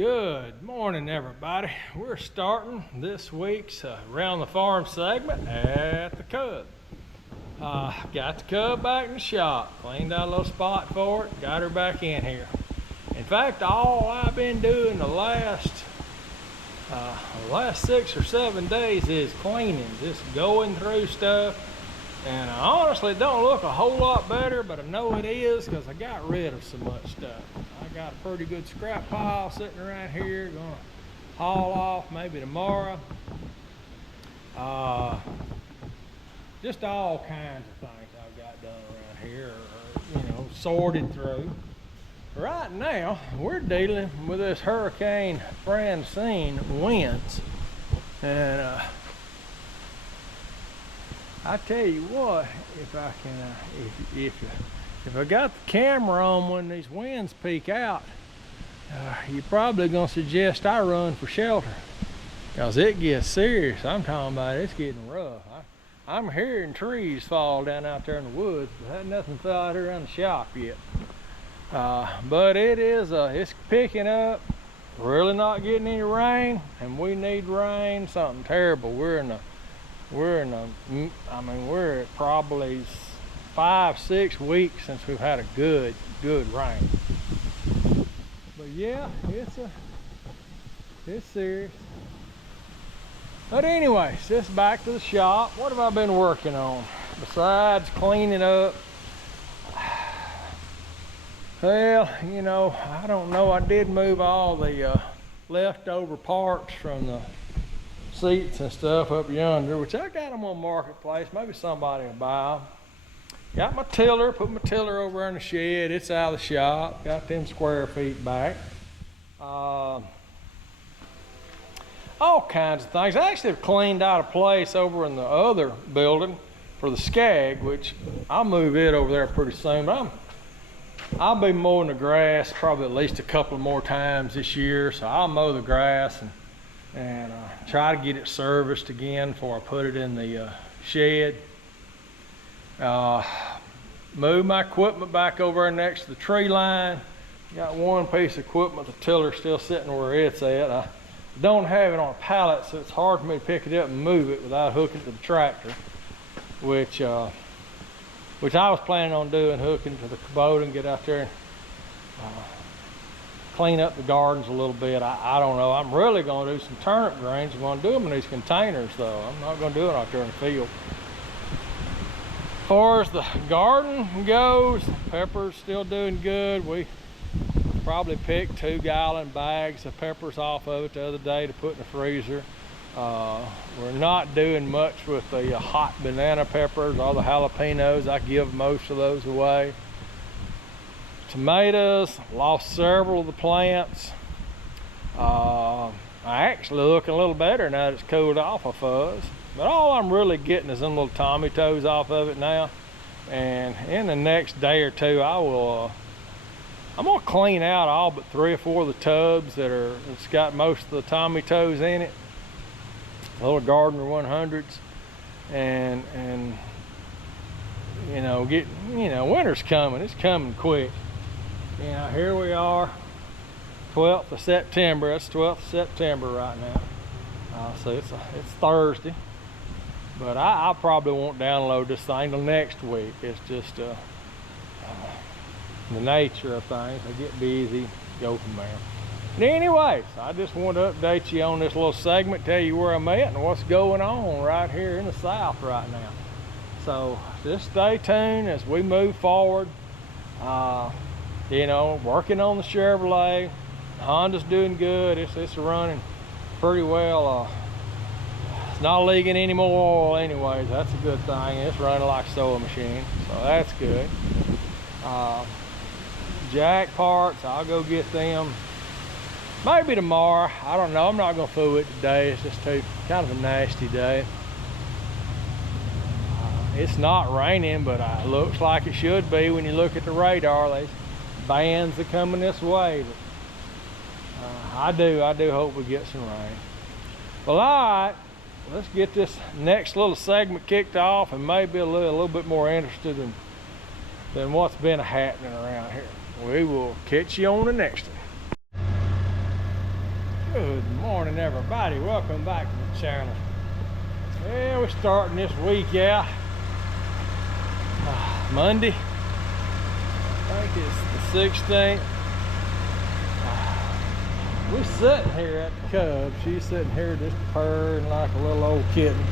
Good morning, everybody. We're starting this week's Around the Farm segment at the Cub. Got the Cub back in the shop, cleaned out a little spot for it, got her back in here. In fact, all I've been doing the last 6 or 7 days is cleaning, just going through stuff. And I honestly don't look a whole lot better, but I know it is because I got rid of so much stuff. I got a pretty good scrap pile sitting around here, gonna haul off maybe tomorrow. Just all kinds of things I've got done around here, or, sorted through. Right now, we're dealing with this Hurricane Francine winds. And I tell you what, if I got the camera on when these winds peak out, you're probably gonna suggest I run for shelter, cause it gets serious. I'm talking about it's getting rough. I'm hearing trees fall down out there in the woods, but had nothing fell out here around the shop yet. But it's picking up. Really not getting any rain, and we need rain. Something terrible. We're at probably 5-6 weeks since we've had a good rain. But yeah, it's serious. But anyways, just back to the shop. What have I been working on besides cleaning up? Well, I don't know. I did move all the leftover parts from the seats and stuff up yonder, which I got them on Marketplace. Maybe somebody will buy them. Got my tiller, put my tiller over in the shed. It's out of the shop. Got them square feet back. All kinds of things. I actually have cleaned out a place over in the other building for the Skag, which I'll move it over there pretty soon. But I'll be mowing the grass probably at least a couple more times this year. So I'll mow the grass and try to get it serviced again before I put it in the shed. Move my equipment back over there next to the tree line. Got one piece of equipment, the tiller's still sitting where it's at. I don't have it on a pallet, so it's hard for me to pick it up and move it without hooking to the tractor, which I was planning on doing, hooking to the Kubota and get out there and clean up the gardens a little bit. I don't know. I'm really going to do some turnip greens. I'm going to do them in these containers, though. I'm not going to do it out there in the field. As far as the garden goes, peppers still doing good. We probably picked 2-gallon bags of peppers off of it the other day to put in the freezer. We're not doing much with the hot banana peppers or the jalapenos. I give most of those away. Tomatoes, lost several of the plants. I actually looking a little better now that it's cooled off a fuzz. But all I'm really getting is them little Tommy toes off of it now. And in the next day or two, I'm gonna clean out all but 3 or 4 of the tubs that's got most of the Tommy toes in it. Little Gardner 100s, and winter's coming. It's coming quick. Here we are, 12th of September. It's 12th of September right now. So it's Thursday, but I probably won't download this thing till next week. It's just the nature of things. I get busy, go from there. But anyways, I just want to update you on this little segment, tell you where I'm at and what's going on right here in the South right now. So just stay tuned as we move forward. Working on the Chevrolet. Honda's doing good. It's running pretty well. It's not leaking any more oil anyways. That's a good thing. It's running like a sewing machine, so that's good. Jack parts, I'll go get them maybe tomorrow. I don't know. I'm not gonna fool it today. It's just kind of a nasty day. It's not raining, but it looks like it should be when you look at the radar. These bands are coming this way. But, I do hope we get some rain. Well, all right, let's get this next little segment kicked off and maybe a little bit more interested than what's been happening around here. We will catch you on the next one. Good morning, everybody. Welcome back to the channel. Yeah, we're starting this week out. Monday. I think it's the 16th. We're sitting here at the Cub. She's sitting here just purring like a little old kitten.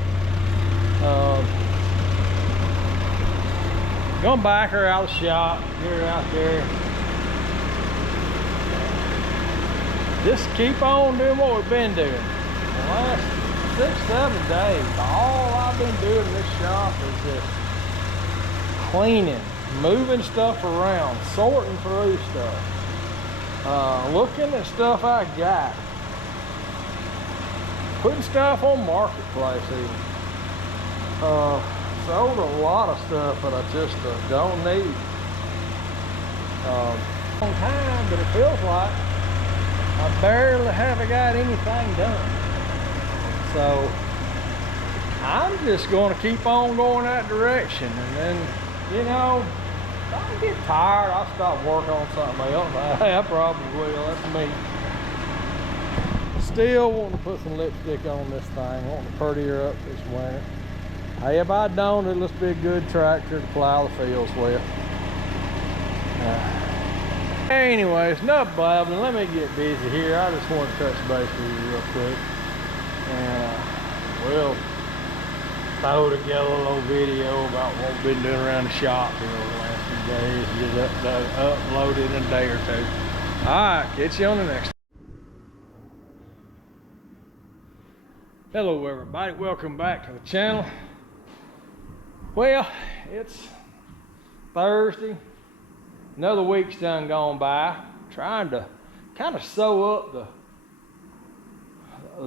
Gonna back her out of the shop, get her out there. Just keep on doing what we've been doing. The last 6-7 days, all I've been doing in this shop is just cleaning, moving stuff around, sorting through stuff, looking at stuff I got, putting stuff on Marketplace even. Sold a lot of stuff that I just don't need. Long time, but it feels like I barely haven't got anything done. So I'm just going to keep on going that direction, and then, you know, if I get tired, I'll stop working on something else. I probably will. That's me. Still wanting to put some lipstick on this thing, wanting to pretty her up this winter. Hey, if I don't, it'll just be a good tractor to plow the fields with. Anyways, enough blabbing. Let me get busy here. I just want to touch base with you real quick. And we'll throw together a little video about what we've been doing around the shop here over the last few days. Get that uploaded in a day or two. Alright, catch you on the next. Hello everybody, welcome back to the channel. Well, it's Thursday. Another week's done gone by. Trying to kind of sew up the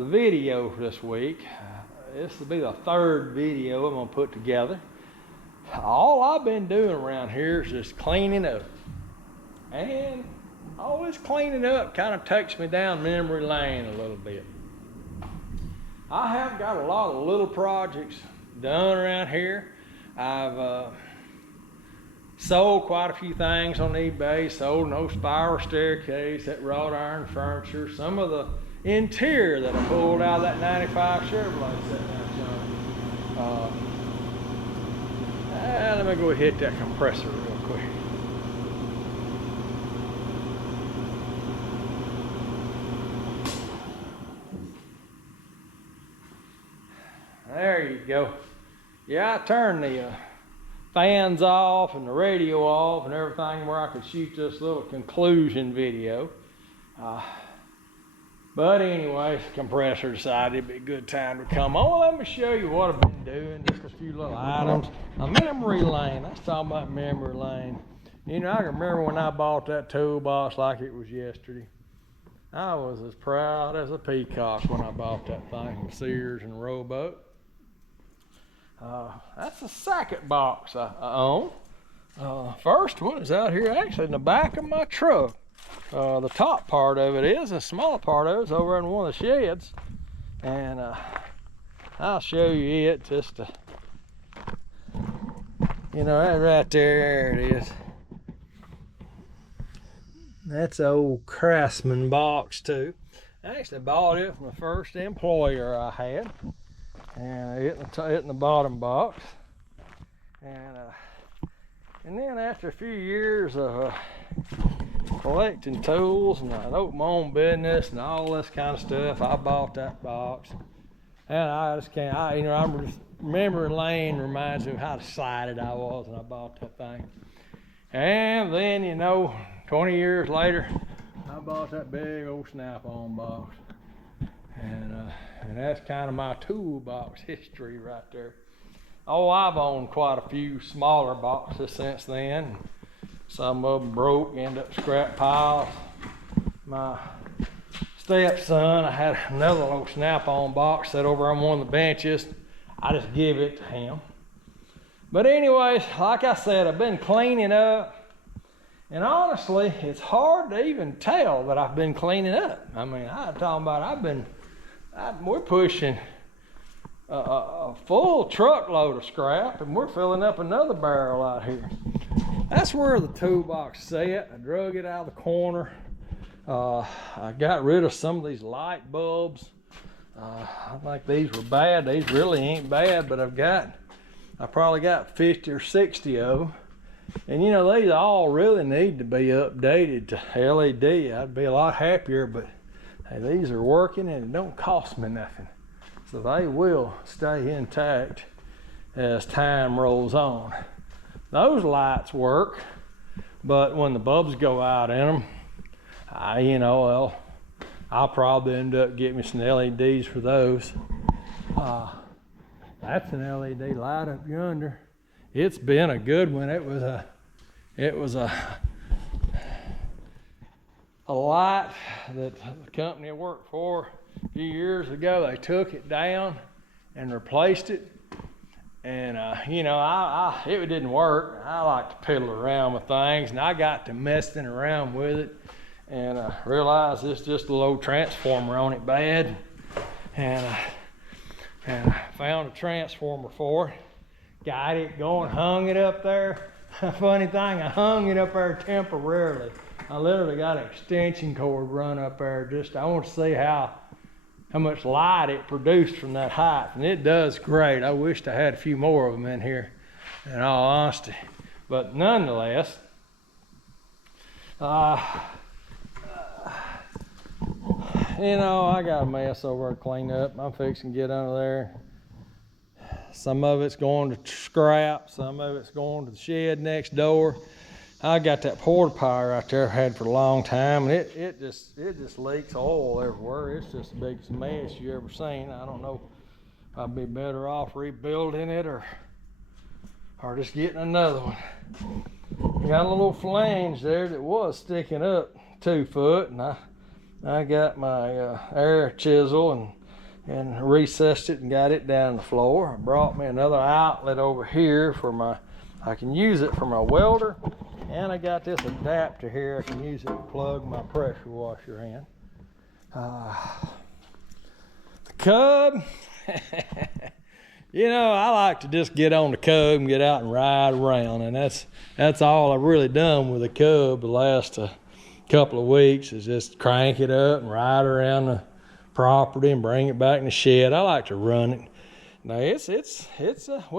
video for this week. This will be the third video I'm gonna put together. All I've been doing around here is just cleaning up. And all this cleaning up kind of takes me down memory lane a little bit. I have got a lot of little projects done around here. I've sold quite a few things on eBay, sold an old spiral staircase, that wrought iron furniture, some of the interior that I pulled out of that 95 Chevrolet sitting out there. Let me go hit that compressor real quick. There you go. Yeah, I turned the fans off and the radio off and everything where I could shoot this little conclusion video. But anyways, compressor decided it'd be a good time to come on. Let me show you what I've been doing. Just a few little items. A memory lane. Let's talk about memory lane. You know, I can remember when I bought that toolbox like it was yesterday. I was as proud as a peacock when I bought that thing from Sears and Roebuck. That's the second box I own. First one is out here actually in the back of my truck. The top part of it is, the smaller part of it is over in one of the sheds. And I'll show you it just to, you know, that right there it is. That's an old Craftsman box too. I actually bought it from the first employer I had. And it in the bottom box. And then after a few years of collecting tools and I opened my own business and all this kind of stuff, I bought that box. And I just can't, you know, I'm memory lane reminds me of how excited I was when I bought that thing. And then, you know, 20 years later, I bought that big old Snap-on box. And that's kind of my toolbox history right there. Oh, I've owned quite a few smaller boxes since then. Some of them broke, ended up scrap piles. My stepson, I had another little Snap-on box set over on one of the benches. I just give it to him. But anyways, like I said, I've been cleaning up. And honestly, it's hard to even tell that I've been cleaning up. I mean, I'm talking about we're pushing a full truckload of scrap, and we're filling up another barrel out here. That's where the toolbox sat. I drug it out of the corner I got rid of some of these light bulbs. I think these were bad. These really ain't bad, but I probably got 50 or 60 of them. And you know, these all really need to be updated to LED. I'd be a lot happier, but hey, these are working and it don't cost me nothing. So they will stay intact as time rolls on. Those lights work, but when the bulbs go out in them, I'll probably end up getting me some LEDs for those. That's an LED light up yonder. It's been a good one. It was a light that the company I worked for a few years ago, they took it down and replaced it. And it didn't work. I like to piddle around with things, and I got to messing around with it, and I realized it's just a low transformer on it bad, and I found a transformer for it, got it going, hung it up there. Funny thing, I hung it up there temporarily. I literally got an extension cord run up there. I want to see how much light it produced from that height, and it does great. I wished I had a few more of them in here, in all honesty. But nonetheless, I got a mess over to clean up. I'm fixing to get under there. Some of it's going to scrap, some of it's going to the shed next door. I got that porta potty right there I've had for a long time, and it just leaks oil everywhere. It's just the biggest mess you ever seen. I don't know if I'd be better off rebuilding it or just getting another one. Got a little flange there that was sticking up 2 foot, and I got my air chisel and recessed it and got it down the floor. I brought me another outlet over here I can use it for my welder. And I got this adapter here. I can use it to plug my pressure washer in. The Cub, I like to just get on the Cub and get out and ride around. And that's all I've really done with the Cub the last couple of weeks, is just crank it up and ride around the property and bring it back in the shed. I like to run it. Now we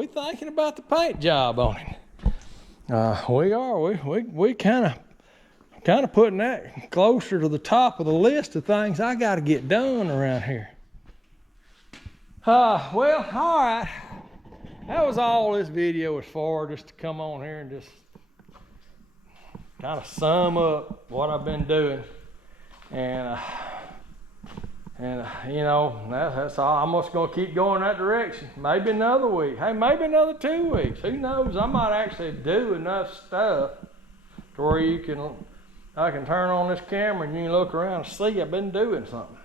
thinking about the paint job on it. We kind of putting that closer to the top of the list of things I got to get done around here. Well, all right. That was all this video was for, just to come on here and just kind of sum up what I've been doing. And that's all. I'm just going to keep going that direction. Maybe another week. Hey, maybe another 2 weeks. Who knows? I might actually do enough stuff to where I can turn on this camera and you can look around and see I've been doing something.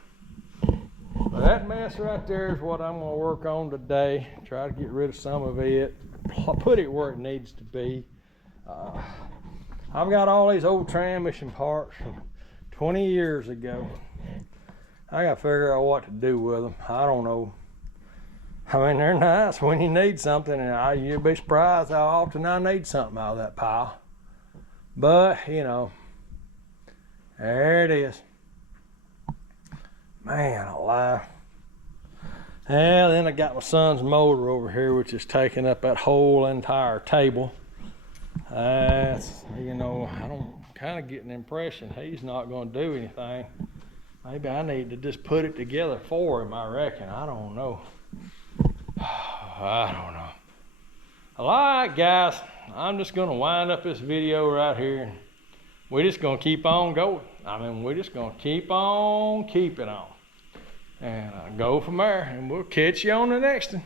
But that mess right there is what I'm going to work on today. Try to get rid of some of it. Put it where it needs to be. I've got all these old transmission parts from 20 years ago. I got to figure out what to do with them. I don't know. I mean, they're nice when you need something, and you'd be surprised how often I need something out of that pile. But, there it is. Man alive. And then I got my son's motor over here, which is taking up that whole entire table. That's, I'm kind of getting the impression he's not going to do anything. Maybe I need to just put it together for him, I reckon. I don't know. I don't know. All right, guys. I'm just going to wind up this video right here. And we're just going to keep on going. We're just going to keep on keeping on. And go from there. And we'll catch you on the next one.